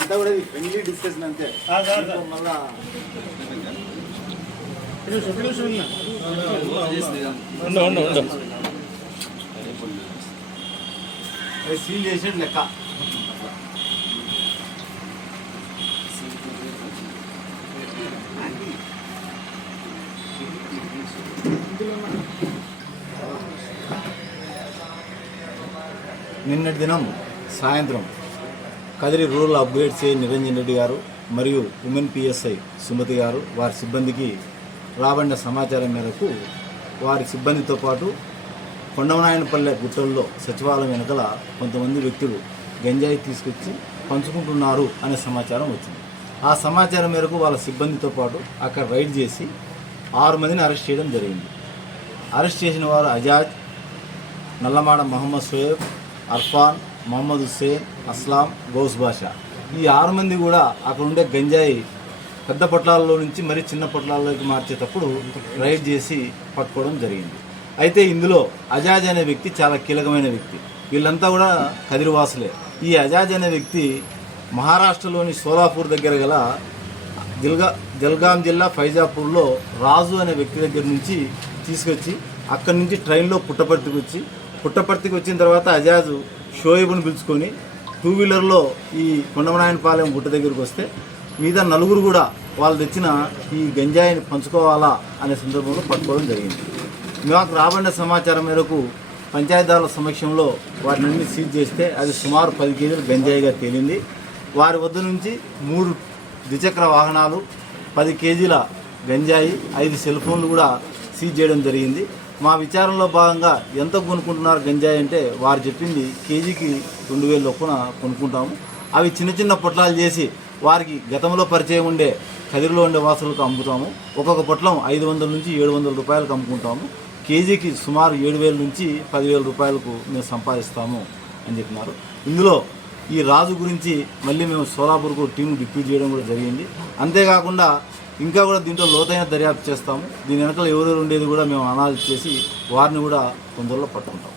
అంతా కూడా friendly discussion అంతే. మళ్ళా సీల్ చేసేది లెక్క. నిన్నటి దినం సాయంత్రం Kadiri rural upgrade CI Niranjan Reddy గారు మరియు ఉమెన్ పిఎస్ఐ సుమతి గారు వారి సిబ్బందికి రాబడిన సమాచారం మేరకు వారి సిబ్బందితో పాటు కొండవనాయనపల్లె గుట్టల్లో సచివాలయం వెనకల కొంతమంది వ్యక్తులు గంజాయి తీసుకొచ్చి పంచుకుంటున్నారు అనే సమాచారం వచ్చింది. ఆ సమాచారం మేరకు వాళ్ళ సిబ్బందితో పాటు అక్కడ రైడ్ చేసి 6 మందిని అరెస్ట్ చేయడం జరిగింది. అరెస్ట్ చేసిన వారు అజాజ్, నల్లమాడ మహమ్మద్ షోయబ్, అర్ఫాన్, మహమ్మద్ హుస్సేన్, అస్లాం, గౌస్ బాషా. ఈ 6 మంది కూడా అక్కడ ఉండే గంజాయి పెద్ద పొట్లాల్లో నుంచి మరీ చిన్న పొట్లాల్లోకి మార్చేటప్పుడు రైడ్ చేసి పట్టుకోవడం జరిగింది. అయితే ఇందులో అజాజ్ అనే వ్యక్తి చాలా కీలకమైన వ్యక్తి. వీళ్ళంతా కూడా కదిరివాసులే. ఈ అజాజ్ అనే వ్యక్తి మహారాష్ట్రలోని సోలాపూర్ దగ్గర గల జల్గాం జిల్లా ఫైజాపూర్లో రాజు అనే వ్యక్తి దగ్గర నుంచి తీసుకొచ్చి అక్కడి నుంచి ట్రైన్లో పుట్టపర్తికి వచ్చిన తర్వాత అజాజ్ షోయబ్ను పిలుచుకొని 2 వీలర్లో ఈ కొండమనాయనపాలెం గుట్ట దగ్గరికి వస్తే మిగతా 4 కూడా వాళ్ళు తెచ్చిన ఈ గంజాయిని పంచుకోవాలా అనే సందర్భంలో పట్టుకోవడం జరిగింది. మాకు రాబడిన సమాచారం మేరకు పంచాయతీరాల సమక్షంలో వాటిని సీజ్ చేస్తే అది సుమారు 10 కేజీలు గంజాయిగా తేలింది. వారి వద్ద నుంచి 3 ద్విచక్ర వాహనాలు, 10 కేజీల గంజాయి, 5 సెల్ ఫోన్లు కూడా సీజ్ చేయడం జరిగింది. మా విచారణలో భాగంగా ఎంత కొనుక్కుంటున్నారు గంజాయి అంటే వారు చెప్పింది కేజీకి 2000 చొప్పున కొనుక్కుంటాము. అవి చిన్న చిన్న పొట్లాలు చేసి వారికి గతంలో పరిచయం ఉండే కదిరిలో ఉండే వాసులకు అమ్ముతాము. ఒక్కొక్క పొట్లం 500 నుంచి 700 రూపాయలకు అమ్ముకుంటాము. కేజీకి సుమారు 7000 నుంచి 10,000 రూపాయలకు మేము సంపాదిస్తాము అని చెప్పినారు. ఇందులో ఈ రాజు గురించి మళ్ళీ మేము సోలాపూర్కు టీం డిప్యూట్ చేయడం కూడా జరిగింది. అంతేకాకుండా ఇంకా కూడా దీంట్లో లోతైన దర్యాప్తు చేస్తాము. దీని వెనకాల ఎవరెవరు ఉండేది కూడా మేము అనాలిసిస్ చేసి వారిని కూడా తొందరలో పట్టుకుంటాం.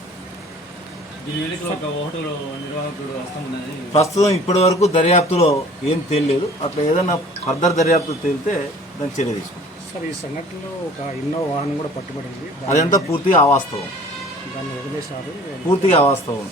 ప్రస్తుతం ఇప్పటి వరకు దర్యాప్తులో ఏం తేలలేదు. అట్లా ఏదైనా ఫర్దర్ దర్యాప్తు తేలితే దానికి చర్య తీసుకుంటాం. సార్, ఈ సంఘటనలో ఒక ఇన్నోవా వాహనం కూడా పట్టుబడింది. అదంతా పూర్తిగా అవాస్తవం, దాన్ని వదిలేశారు. పూర్తిగా అవాస్తవం.